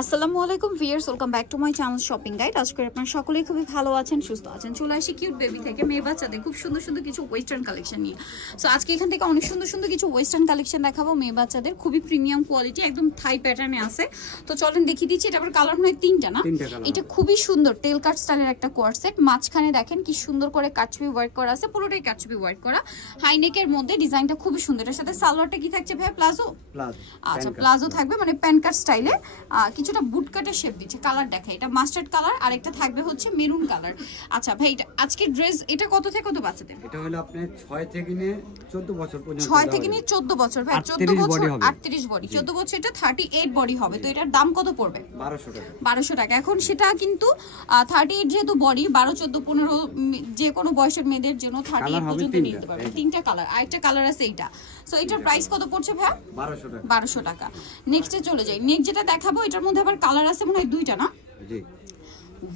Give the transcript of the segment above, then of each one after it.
আসসালামু আলাইকুম viewers, welcome back to my channel shopping guide. আজকে আপনারা সকলেই খুবই ভালো আছেন, সুস্থ আছেন। চলে আসি কিউট বেবি থেকে মেয়ে বাচ্চাদের খুব সুন্দর সুন্দর কিছু ওয়েস্টার্ন কালেকশন নিয়ে। সো আজকে এখান থেকে অনেক সুন্দর সুন্দর কিছু ওয়েস্টার্ন কালেকশন দেখাবো মেয়ে বাচ্চাদের, খুবই প্রিমিয়াম কোয়ালিটি, একদম থাই প্যাটার্নে আছে। তো চলেন দেখিয়ে দিচ্ছি। এটা আবার কালার হয় তিনটা না, এটা খুবই সুন্দর টেল কাট স্টাইলের একটা কোয়ারসেট। মাঝখানে দেখেন কি সুন্দর করে কাটছবি ওয়ার্ক করা আছে, পুরোটাই কাটছবি ওয়ার্ক করা, হাই নেকের মধ্যে ডিজাইনটা খুবই সুন্দর। এর সাথে সালোয়ারটা কি থাকছে ভাই? প্লাজো। আচ্ছা, প্লাজো থাকবে, মানে প্যান কাট স্টাইলে, কিছুটা বুট কাটের শেপ দিচ্ছে। কালার দেখা, এটা মাস্টার্ড কালার আর একটা থাকবে হচ্ছে মেরুন কালার। আচ্ছা ভাই, এটা আজকে ড্রেস এটা কত থেকে কত বাচ্চাদের? এটা হলো আপনার 6 থেকে নিয়ে 14 বছর পর্যন্ত। 6 থেকে নিয়ে 14 বছর ভাই, 14 বছর 38 বডি, 14 বছর এটা 38 বডি হবে। তো এটার দাম কত পড়বে? 1200 টাকা। 1200 টাকা। এখন সেটা কিন্তু 38 যেহেতু বডি, 12 14 15 যে কোনো বয়সের মেয়েদের জন্য 38 পর্যন্ত নিতে পারবে। তিনটা কালার, আরেকটা কালার আছে এইটা। সো এটার প্রাইস কত পড়ছে ভাই? 1200 টাকা। 1200 টাকা। নেক্সটে চলে যাই। নেক্সট যেটা দেখাবো এটার মধ্যে আবার কালার আছে মনে হয় দুইটা না? জি।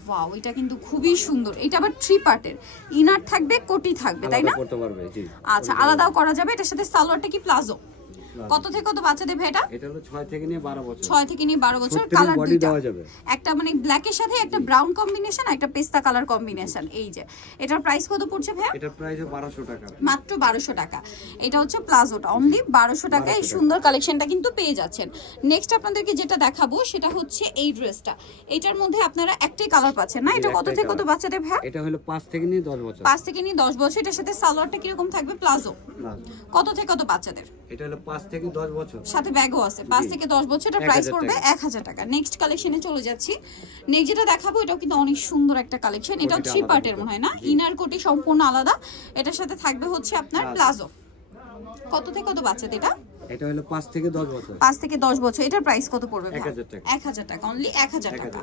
ওয়াও, এটা কিন্তু খুবই সুন্দর। এটা আবার 3 পার্টের, ইনার থাকবে, কোটি থাকবে, তাই না? করতে পারবে, জি। আচ্ছা, আলাদাও করা যাবে। এটার সাথে সালোয়ারটা কি প্লাজো? কত থেকে কত বাচ্চাদের ভাই এটা? এটা হলো 6 থেকে নিয়ে 12 বছর। 6 থেকে নিয়ে 12 বছর। কালার দুইটা দেওয়া যাবে, একটা মানে ব্ল্যাকের সাথে একটা ব্রাউন কম্বিনেশন, একটা পেস্তা কালার কম্বিনেশন। এই যে এটার প্রাইস কত পড়ছে ভাই? এটার প্রাইস 1200 টাকা, মাত্র 1200 টাকা। এটা হচ্ছে প্লাজোটা, অনলি 1200 টাকায় এই সুন্দর কালেকশনটা কিন্তু পেয়ে যাচ্ছেন। নেক্সট আপনাদেরকে যেটা দেখাবো সেটা হচ্ছে এই ড্রেসটা। এটার মধ্যে আপনারা একটাই কালার পাচ্ছেন না? এটা কত থেকে কত বাচ্চাদের ভাই? এটা হলো 5 থেকে নিয়ে 10 বছর। 5 থেকে নিয়ে 10 বছর। এটার সাথে সালোয়ারটা কি রকম থাকবে? প্লাজো। কত থেকে কত বাচ্চাদের? এটা হলো 5 থেকে 10 বছর, সাথে ব্যাগও আছে। 5 থেকে 10 বছর। এটা প্রাইস পড়বে 1000 টাকা। নেক্সট কালেকশনে চলে যাচ্ছি। নেক্সট যেটা দেখাবো এটাও কিন্তু অনেক সুন্দর একটা কালেকশন। এটাও 3 পার্টের মনে হয় না? ইনার কোটি সম্পূর্ণ আলাদা। এটার সাথে থাকবে হচ্ছে আপনার প্লাজো। কত থেকে কত বাচ্চাদের এটা? এটা হলো 5 থেকে 10 বছর। 5 থেকে 10 বছর। এটার প্রাইস কত পড়বে? 1000 টাকা। 1000 টাকা, অনলি 1000 টাকা।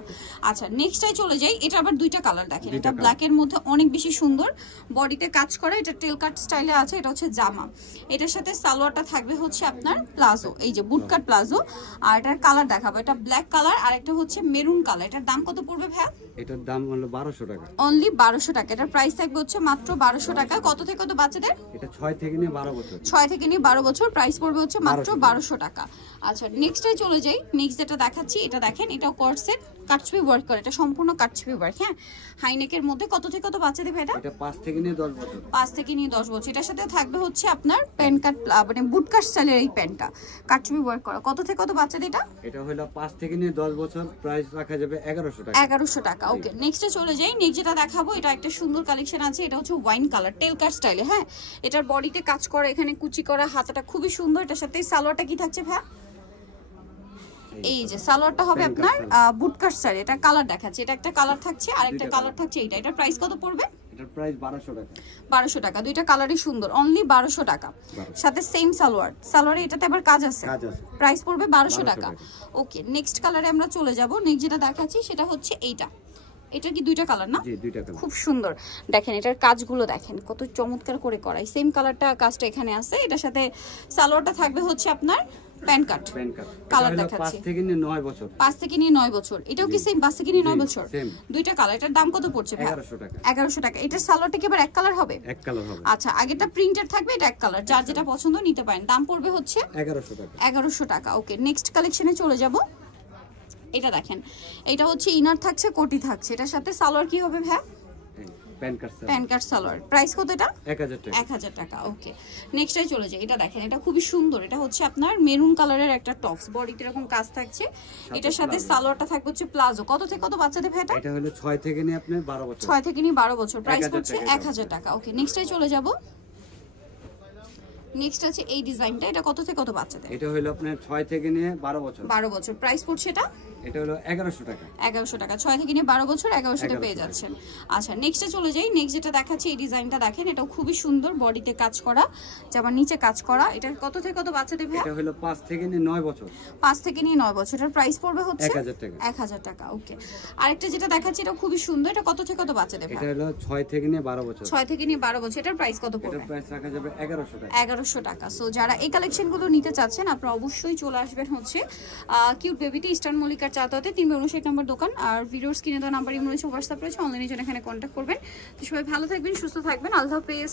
আচ্ছা, নেক্সটটাই চলে যাই। এটা আবার দুইটা কালার দেখেন। এটা ব্ল্যাক এর মধ্যে অনেক বেশি সুন্দর, বডিতে কাজ করা, এটা টেল কাট স্টাইলে আছে। এটা হচ্ছে জামা। এটার সাথে সালোয়ারটা থাকবে হচ্ছে আপনার প্লাজো, এই যে বুট কাট প্লাজো। আর এটার কালার দেখাবো, এটা ব্ল্যাক কালার আর একটা হচ্ছে মেরুন কালার। এটার দাম কত পড়বে ভাই? এটার দাম হলো 1200 টাকা, অনলি 1200 টাকা। এটার প্রাইস থাকবে হচ্ছে মাত্র 1200 টাকা। কত থেকে কত বাচ্চাদের? এটা 6 থেকে নিয়ে 12 বছর। 6 থেকে নিয়ে 12 বছর। প্রাইস পড়বে হচ্ছে মাত্র 1200 টাকা। আচ্ছা, নেক্সটে চলে যাই। নেক্সট যেটা দেখাচ্ছি এটা দেখেন, এটাও কর্সেট, কাটছবি ওয়ার্ক করে, এটা সম্পূর্ণ কাটছবি ওয়ার্ক। হ্যাঁ, হাইনেকের মধ্যে। কত থেকে কত বাচ্চাদের ভাই এটা? এটা 5 থেকে নিয়ে 10 বছর। 5 থেকে নিয়ে 10 বছর। এটার সাথে থাকবে হচ্ছে আপনার প্যান্ট কাট, মানে বুট কাট স্টাইলের এই প্যান্টটা, কাটছবি ওয়ার্ক করা। কত থেকে কত বাচ্চাদের এটা? এটা হলো 5 থেকে নিয়ে 10 বছর। প্রাইস রাখা যাবে 1100 টাকা। 1100 টাকা। ওকে, নেক্সটে চলে যাই। নেক্সট যেটা দেখাবো এটা একটা সুন্দর কালেকশন আছে। এটা হচ্ছে ওয়াইন কালার, টেল কাট স্টাইলে। হ্যাঁ, এটার বডিতে কাজ করা, এখানে কুচি করা, হাতাটা খুবই সুন্দর। এটার সাথে সালোয়ারটা কি থাকছে ভাই? এই যে সালোয়ারটা হবে আপনার বুট কাট স্টাইল। এটা কালার দেখাচ্ছে, এটা একটা কালার থাকছে আর একটা কালার থাকছে এইটা। এটার প্রাইস কত পড়বে? এটার প্রাইস 1200 টাকা। 1200 টাকা। দুইটা কালারই সুন্দর, অনলি 1200 টাকা। সাথে সেম সালোয়ার, সালোয়ারে এটাতে আবার কাজ আছে। প্রাইস পড়বে 1200 টাকা। ওকে, নেক্সট কালারে আমরা চলে যাব। নেক্সট যেটা দেখাচ্ছি সেটা হচ্ছে এইটা। এটা কি দুইটা কালার না? জি, দুইটা কালার। খুব সুন্দর দেখেন, এটার কাজগুলো দেখেন কত চমৎকার করে করাই। সেম কালারটা কাজটা এখানে আছে। এটার সাথে সালোয়ারটা থাকবে হচ্ছে আপনার প্যান্ট কাট কালার দেখাচ্ছি। 5 থেকে নিয়ে 9 বছর। 5 থেকে নিয়ে 9 বছর। এটাও কি সেম 5 থেকে নিয়ে 9 বছর? দুইটা কালার। এটার দাম কত পড়ছে ভাই? 1100 টাকা। 1100 টাকা। এটার সালোয়ারটা কি আবার এক কালার হবে? এক কালার হবে। আচ্ছা, আগেরটা প্রিন্টেড থাকবে, এটা এক কালার। যার যেটা পছন্দ নিতে পারেন। দাম পড়বে হচ্ছে 1100 টাকা। 1100 টাকা। ওকে, নেক্সট কালেকশনে চলে যাব। এটা দেখেন, এটা হচ্ছে ইনার থাকছে, কোটি থাকছে। এটার সাথে সালোয়ার কি হবে ভাই? প্যান্ট কাট সালোয়ার। প্রাইস কত এটা? 1000 টাকা। 1000 টাকা। ওকে, নেক্সটটাই চলে যাই। এটা দেখেন, এটা খুবই সুন্দর। এটা হচ্ছে আপনার মেরুন কালারের একটা টপস, বডিতে এরকম কাজ থাকছে। এটার সাথে সালোয়ারটা থাকবে হচ্ছে প্লাজো। কত থেকে কত বাচ্চাদের ভাই এটা? এটা হলো 6 থেকে নিয়ে আপনি 12 বছর। 6 থেকে নিয়ে 12 বছর। প্রাইস হচ্ছে 1000 টাকা। ওকে, নেক্সটটাই চলে যাব। নেক্সট আছে এই ডিজাইনটা। এটা কত থেকে কত বাচ্চাদের? এটা হলো আপনার 6 থেকে নিয়ে 12 বছর। 12 বছর। প্রাইস পড়ছে এটা? এটা হলো 1100 টাকা। 1100 টাকা। 6 থেকে নিয়ে 12 বছর 1100 তে পেয়ে যাচ্ছেন। আচ্ছা, নেক্সটে চলে যাই। নেক্সট যেটা দেখাচ্ছি এই ডিজাইনটা দেখেন, এটাও খুবই সুন্দর, বডিতে কাজ করা, জামার নিচে কাজ করা। এটা কত থেকে কত বাচ্চাদের ভাই? এটা হলো 5 থেকে নিয়ে 9 বছর। 5 থেকে নিয়ে 9 বছর। এটার প্রাইস পড়বে হচ্ছে 1000 টাকা। 1000 টাকা। ওকে, আরেকটা যেটা দেখাচ্ছি এটা খুবই সুন্দর। এটা কত থেকে কত বাচ্চাদের ভাই? এটা হলো 6 থেকে নিয়ে 12 বছর। 6 থেকে নিয়ে 12 বছর। এটার প্রাইস কত পড়বে? এটার প্রাইস রাখা যাবে 1100 টাকা। 1100 টাকা। সো যারা এই কালেকশনগুলো নিতে চাচ্ছেন আপনারা অবশ্যই চলে আসবেন হচ্ছে কিউট বেবিতে, ইস্টার্ন মল্লিকার চাতাতে 359 নম্বর দোকান। আর ভিডিওস কিনে দেওয়া নাম্বার ইমো রয়েছে, হোয়াটসঅ্যাপ রয়েছে, অনলাইনে জন্য এখানে কন্ট্যাক্ট করবেন। তো সবাই ভালো থাকবেন, সুস্থ থাকবেন। আল্লাহ হাফেজ।